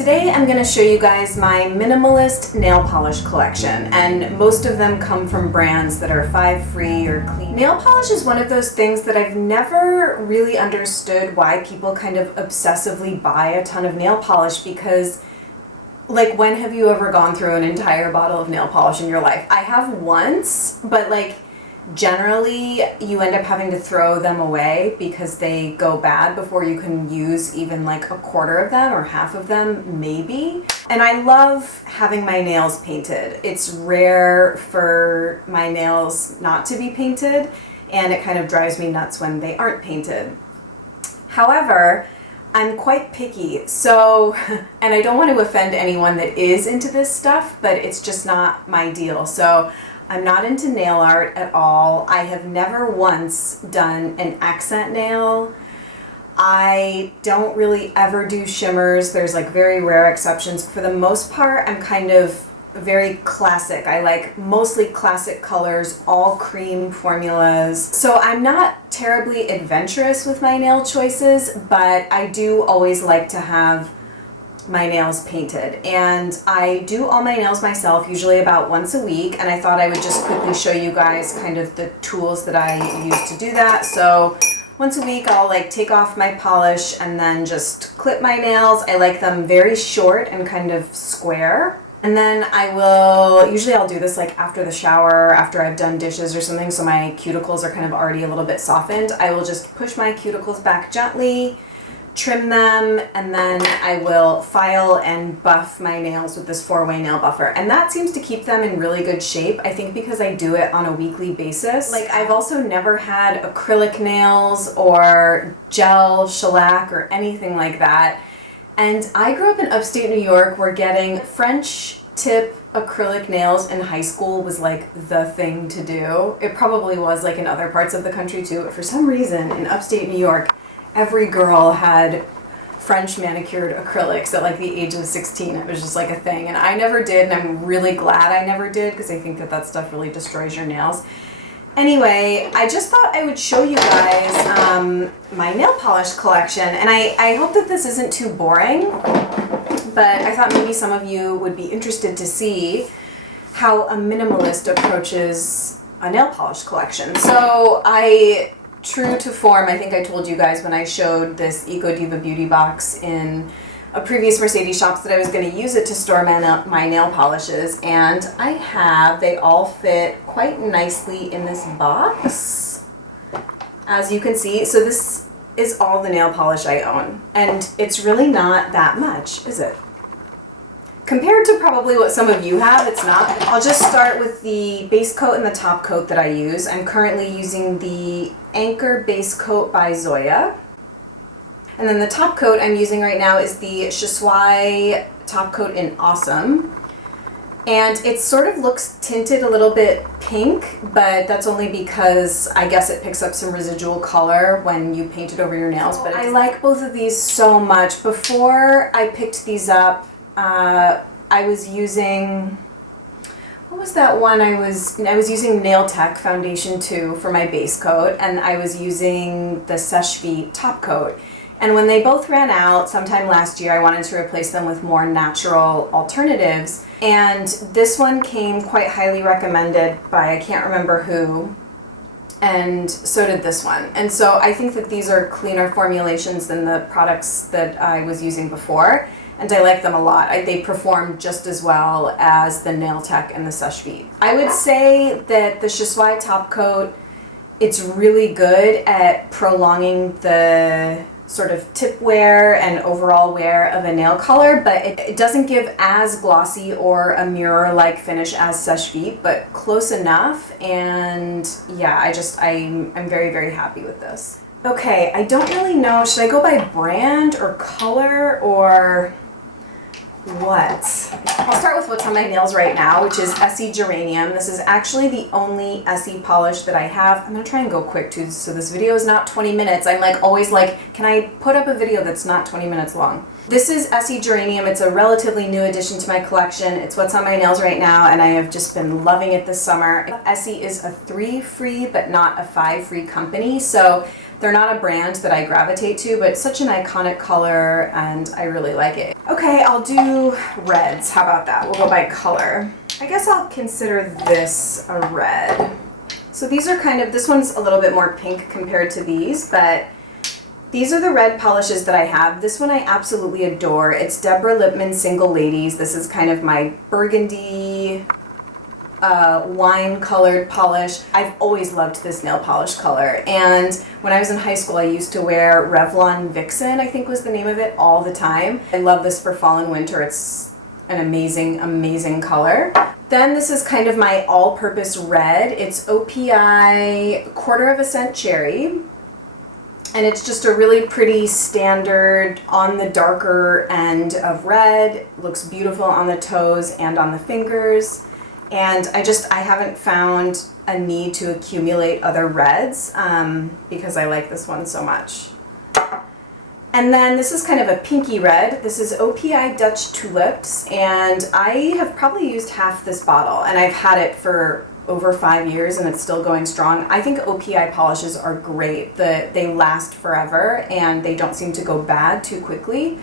Today I'm going to show you guys my minimalist nail polish collection, and most of them come from brands that are 5 free or clean. Nail polish is one of those things that I've never really understood why people kind of obsessively buy a ton of nail polish, because like, when have you ever gone through an entire bottle of nail polish in your life? I have once, but like generally you end up having to throw them away because they go bad before you can use even like a quarter of them or half of them maybe. And I love having my nails painted. It's rare for my nails not to be painted, and it kind of drives me nuts when they aren't painted. However, I'm quite picky, so, and I don't want to offend anyone that is into this stuff, but it's just not my deal. So I'm not into nail art at all. I have never once done an accent nail. I don't really ever do shimmers. There's like very rare exceptions. For the most part, I'm kind of very classic. I like mostly classic colors, all cream formulas. So I'm not terribly adventurous with my nail choices, but I do always like to have my nails painted, and I do all my nails myself, usually about once a week, and I thought I would just quickly show you guys kind of the tools that I use to do that. So once a week I'll like take off my polish and then just clip my nails. I like them very short and kind of square. And then usually I'll do this like after the shower, after I've done dishes or something, so my cuticles are kind of already a little bit softened. I will just push my cuticles back gently, trim them, and then I will file and buff my nails with this 4-way nail buffer. And that seems to keep them in really good shape, I think because I do it on a weekly basis. Like, I've also never had acrylic nails or gel shellac or anything like that. And I grew up in upstate New York where getting French tip acrylic nails in high school was like the thing to do. It probably was like in other parts of the country too, but for some reason in upstate New York, every girl had French manicured acrylics at like the age of 16. It was just like a thing, and I never did, and I'm really glad I never did, because I think that stuff really destroys your nails. Anyway, I just thought I would show you guys my nail polish collection, and I hope that this isn't too boring, but I thought maybe some of you would be interested to see how a minimalist approaches a nail polish collection. So true to form, I think I told you guys when I showed this Eco Diva beauty box in a previous Mercedes shops that I was going to use it to store my nail polishes, and they all fit quite nicely in this box, as you can see. So this is all the nail polish I own, and it's really not that much, is it? Compared to probably what some of you have, it's not. I'll just start with the base coat and the top coat that I use. I'm currently using the Anchor Base Coat by Zoya. And then the top coat I'm using right now is the Sheswai top coat in Awesome. And it sort of looks tinted a little bit pink, but that's only because I guess it picks up some residual color when you paint it over your nails. But I like both of these so much. Before I picked these up, I was using, what was that one? I was using Nail Tech Foundation 2 for my base coat, and I was using the Sheswai top coat. And when they both ran out sometime last year, I wanted to replace them with more natural alternatives. And this one came quite highly recommended by, I can't remember who, and so did this one. And so I think that these are cleaner formulations than the products that I was using before, and I like them a lot. They perform just as well as the Nail Tech and the Sheswai. I would say that the Sheswai top coat, it's really good at prolonging the sort of tip wear and overall wear of a nail color, but it doesn't give as glossy or a mirror-like finish as Sheswai, but close enough. And yeah, I'm very, very happy with this. Okay, I don't really know, should I go by brand or color or what? I'll start with what's on my nails right now, which is Essie Geranium. This is actually the only Essie polish that I have. I'm gonna try and go quick too, so this video is not 20 minutes. I'm like always like, can I put up a video that's not 20 minutes long? This is Essie Geranium. It's a relatively new addition to my collection. It's what's on my nails right now, and I have just been loving it this summer. Essie is a 3 free but not a 5 free company, so They're not a brand that I gravitate to, but it's such an iconic color and I really like it. Okay, I'll do reds. How about that? We'll go by color. I guess I'll consider this a red. So these are kind of, this one's a little bit more pink compared to these, but these are the red polishes that I have. This one I absolutely adore. It's Deborah Lippmann Single Ladies. This is kind of my burgundy wine colored polish. I've always loved this nail polish color, and when I was in high school I used to wear Revlon Vixen, I think was the name of it, all the time. I love this for fall and winter. It's an amazing color. Then this is kind of my all-purpose red. It's OPI Quarter of a Cent Cherry, and it's just a really pretty standard on the darker end of red. Looks beautiful on the toes and on the fingers. And I haven't found a need to accumulate other reds because I like this one so much. And then this is kind of a pinky red. This is OPI Dutch Tulips, and I have probably used half this bottle, and I've had it for over 5 years and it's still going strong. I think OPI polishes are great. They last forever and they don't seem to go bad too quickly.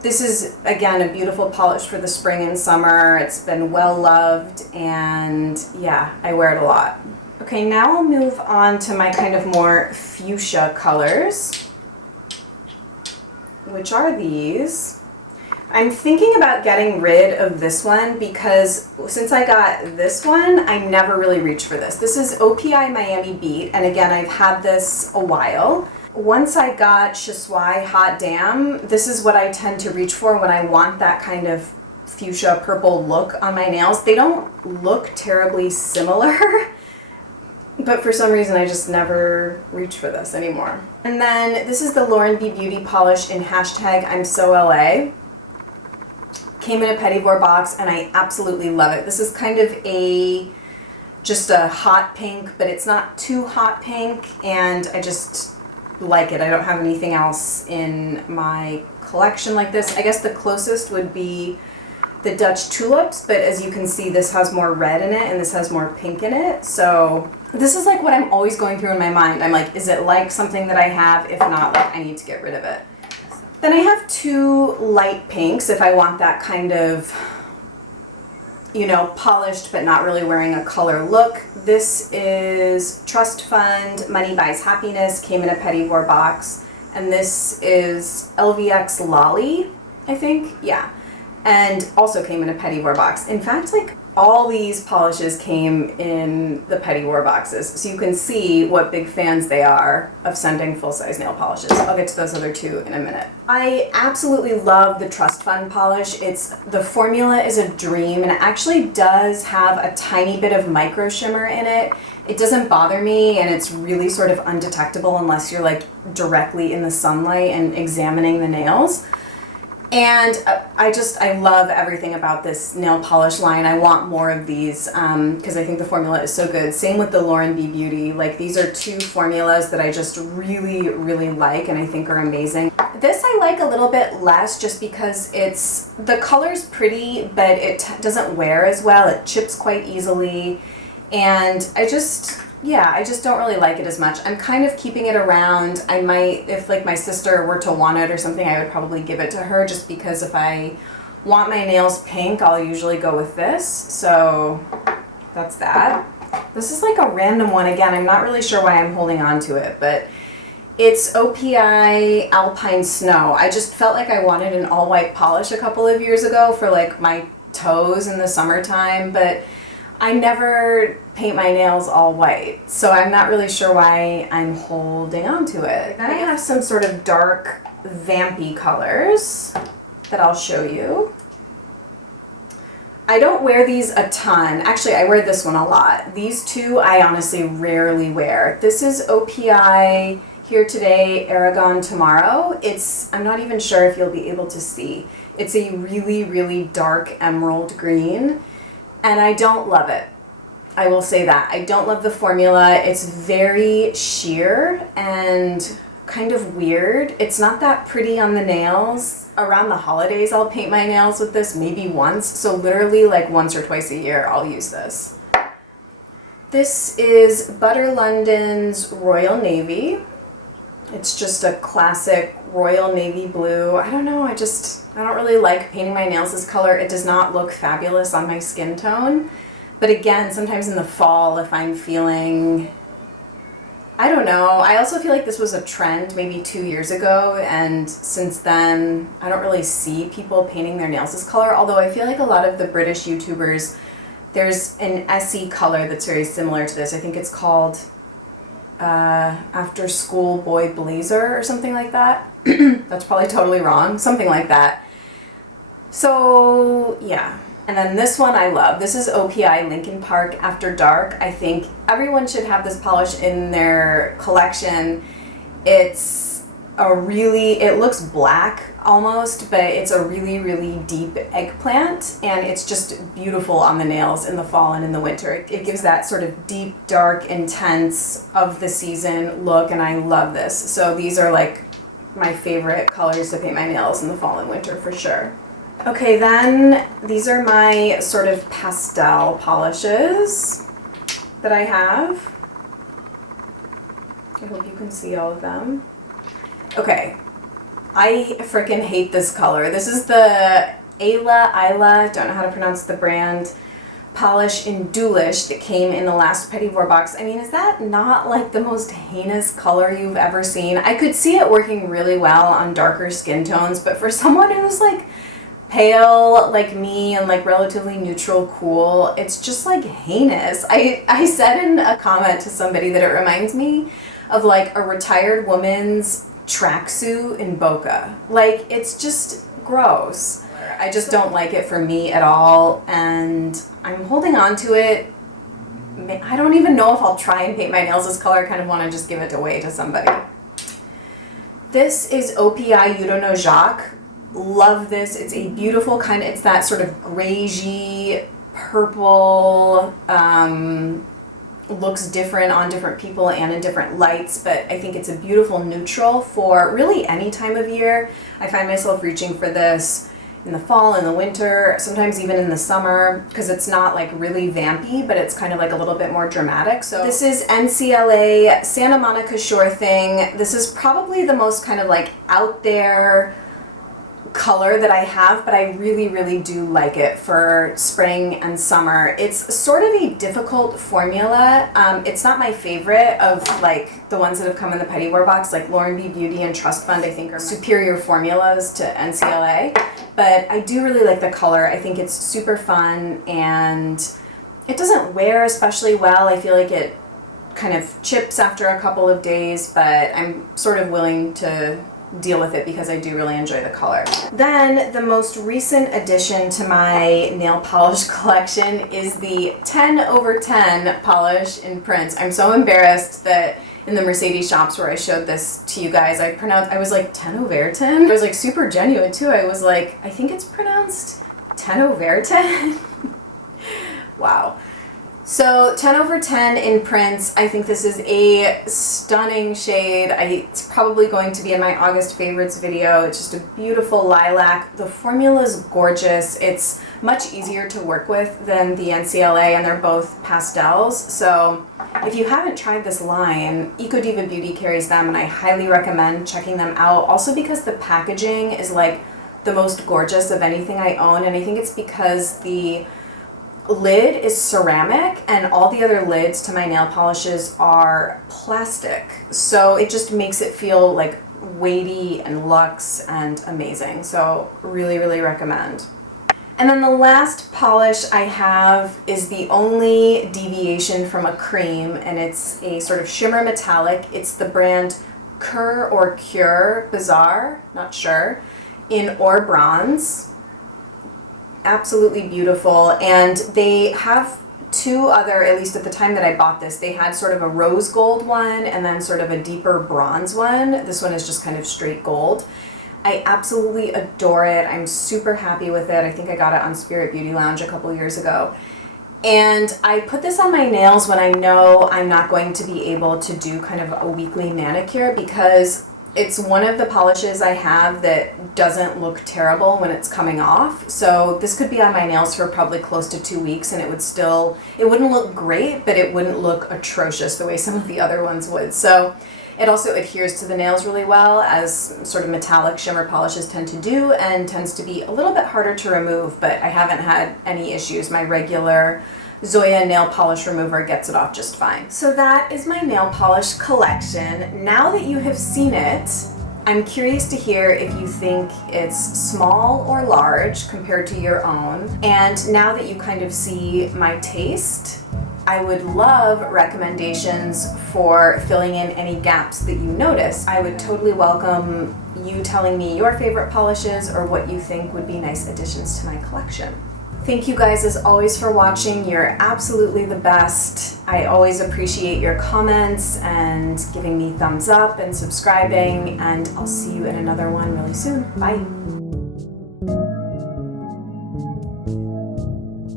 This is, again, a beautiful polish for the spring and summer. It's been well loved, and yeah, I wear it a lot. Okay, now I'll move on to my kind of more fuchsia colors, which are these. I'm thinking about getting rid of this one because since I got this one, I never really reached for this. This is OPI Miami Beat, and again, I've had this a while. Once I got Sheswai Hot Damn, this is what I tend to reach for when I want that kind of fuchsia purple look on my nails. They don't look terribly similar, but for some reason I just never reach for this anymore. And then this is the Lauren B Beauty polish in hashtag I'm So LA. Came in a Petit Vour box and I absolutely love it. This is kind of just a hot pink, but it's not too hot pink, and I just like it. I don't have anything else in my collection like this. I guess the closest would be the Dutch Tulips, but as you can see, this has more red in it and this has more pink in it. So this is like what I'm always going through in my mind. I'm like, is it like something that I have? If not, like I need to get rid of it. Then I have two light pinks if I want that kind of, you know, polished but not really wearing a color look. This is Trust Fund Money Buys Happiness, came in a Petit Vour box, and this is LVX Lolly, I think, yeah, and also came in a Petit Vour box. In fact, like all these polishes came in the Petit Vour boxes, so you can see what big fans they are of sending full-size nail polishes. I'll get to those other two in a minute. I absolutely love the Trust Fund polish. The formula is a dream, and it actually does have a tiny bit of micro shimmer in it. It doesn't bother me, and it's really sort of undetectable unless you're like directly in the sunlight and examining the nails. And I love everything about this nail polish line. I want more of these because I think the formula is so good. Same with the Lauren B Beauty. Like, these are two formulas that I just really like and I think are amazing. This I like a little bit less just because the color's pretty, but it doesn't wear as well. It chips quite easily, and I just don't really like it as much. I'm kind of keeping it around. I might, if like my sister were to want it or something, I would probably give it to her, just because if I want my nails pink, I'll usually go with this. So that's that. This is like a random one again. I'm not really sure why I'm holding on to it, but it's OPI Alpine Snow. I just felt like I wanted an all white polish a couple of years ago for like my toes in the summertime, but I never paint my nails all white, so I'm not really sure why I'm holding on to it. Then I have some sort of dark vampy colors that I'll show you. I don't wear these a ton. Actually, I wear this one a lot. These two I honestly rarely wear. This is OPI Here Today, Aragon Tomorrow. I'm not even sure if you'll be able to see. It's a really dark emerald green, and I don't love it. I will say that. I don't love the formula. It's very sheer and kind of weird. It's not that pretty on the nails. Around the holidays, I'll paint my nails with this maybe once. So literally like once or twice a year, I'll use this. This is Butter London's Royal Navy. It's just a classic royal navy blue. I don't know, I don't really like painting my nails this color. It does not look fabulous on my skin tone. But again, sometimes in the fall if I'm feeling, I don't know, I also feel like this was a trend maybe 2 years ago, and since then I don't really see people painting their nails this color, although I feel like a lot of the British YouTubers, there's an Essie color that's very similar to this. I think it's called After School Boy Blazer or something like that. That's probably totally wrong, something like that. So yeah. And then this one I love. This is OPI Lincoln Park After Dark. I think everyone should have this polish in their collection. It's it looks black almost, but it's a really, really deep eggplant, and it's just beautiful on the nails in the fall and in the winter. It gives that sort of deep, dark, intense of the season look, and I love this. So these are like my favorite colors to paint my nails in the fall and winter for sure. Okay, then these are my sort of pastel polishes that I have. I hope you can see all of them. Okay, I frickin' hate this color. This is the Isla, don't know how to pronounce the brand, polish in Dulwich that came in the last Petit Vour box. I mean, is that not like the most heinous color you've ever seen? I could see it working really well on darker skin tones, but for someone who's like pale like me and like relatively neutral cool, it's just like heinous. I said in a comment to somebody that it reminds me of like a retired woman's tracksuit in Boca. Like, it's just gross. I just don't like it for me at all, and I'm holding on to it. I don't even know if I'll try and paint my nails this color. I kind of want to just give it away to somebody. This is OPI You Don't Know Jacques. Love this. It's a beautiful kind of, it's that sort of greigey purple, looks different on different people and in different lights, but I think it's a beautiful neutral for really any time of year. I find myself reaching for this in the fall, in the winter, sometimes even in the summer, because it's not like really vampy, but it's kind of like a little bit more dramatic. So this is NCLA Santa Monica Sure Thing. This is probably the most kind of like out there color that I have, but I really, really do like it for spring and summer. It's sort of a difficult formula. It's not my favorite of like the ones that have come in the Petit Vour box, like Lauren B Beauty and Trust Fund, I think are superior formulas to NCLA, but I do really like the color. I think it's super fun, and it doesn't wear especially well. I feel like it kind of chips after a couple of days, but I'm sort of willing to deal with it because I do really enjoy the color. Then the most recent addition to my nail polish collection is the 10/10 polish in Prince. I'm so embarrassed that in the Mercedes shops where I showed this to you guys, I was like Tenoverten. I was like super genuine too. I was like, I think it's pronounced Tenoverten. Wow. So 10/10 in Prince, I think this is a stunning shade. It's probably going to be in my August favorites video. It's just a beautiful lilac. The formula is gorgeous. It's much easier to work with than the NCLA, and they're both pastels. So if you haven't tried this line, Diva Beauty carries them, and I highly recommend checking them out. Also because the packaging is like the most gorgeous of anything I own, and I think it's because the lid is ceramic and all the other lids to my nail polishes are plastic, so it just makes it feel like weighty and luxe and amazing. So really, really recommend. And then the last polish I have is the only deviation from a cream, and it's a sort of shimmer metallic. It's the brand Kure Bazar, not sure, in Or Bronze. Absolutely beautiful, and they have two other, at least at the time that I bought this, they had sort of a rose gold one and then sort of a deeper bronze one. This one is just kind of straight gold. I absolutely adore it. I'm super happy with it. I think I got it on Spirit Beauty Lounge a couple years ago. And I put this on my nails when I know I'm not going to be able to do kind of a weekly manicure, because it's one of the polishes I have that doesn't look terrible when it's coming off. So this could be on my nails for probably close to 2 weeks, and it wouldn't look great, but it wouldn't look atrocious the way some of the other ones would. So It also adheres to the nails really well, as sort of metallic shimmer polishes tend to do, and tends to be a little bit harder to remove, but I haven't had any issues. My regular Zoya nail polish remover gets it off just fine. So that is my nail polish collection. Now that you have seen it, I'm curious to hear if you think it's small or large compared to your own. And now that you kind of see my taste, I would love recommendations for filling in any gaps that you notice. I would totally welcome you telling me your favorite polishes or what you think would be nice additions to my collection. Thank you guys as always for watching. You're absolutely the best. I always appreciate your comments and giving me thumbs up and subscribing, and I'll see you in another one really soon. Bye.